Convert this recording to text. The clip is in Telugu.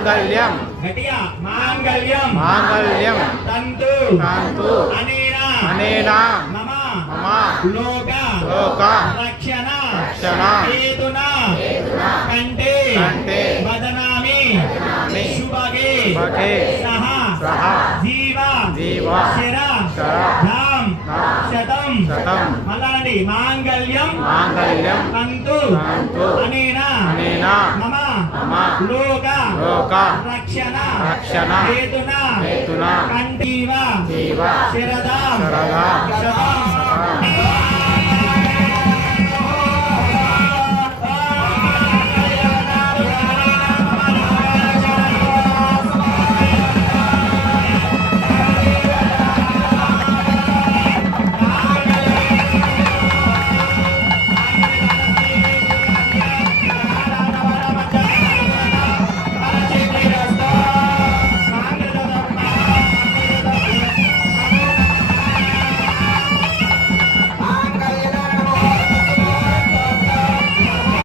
మాంగళ్యం గట్టిగా మాంగళ్యం మాంగళ్యం తంతు తంతు అనేన అనేన మమ మమ లోక లోక రక్షణ రక్షణ హేతున కంటే కంటే వదనామి శుభగే శుభగే సహ సహ జీవ జీవ శర శర ధాం శతం శతం మళ్ళీ మాంగళ్యం మాంగళ్యం తంతు తంతు అనేన అనేన మమ మమ లోక లోక రక్షణ రక్షణ హేతున హేతున కంఠీవ జీవ శరదాం శరదాం శతం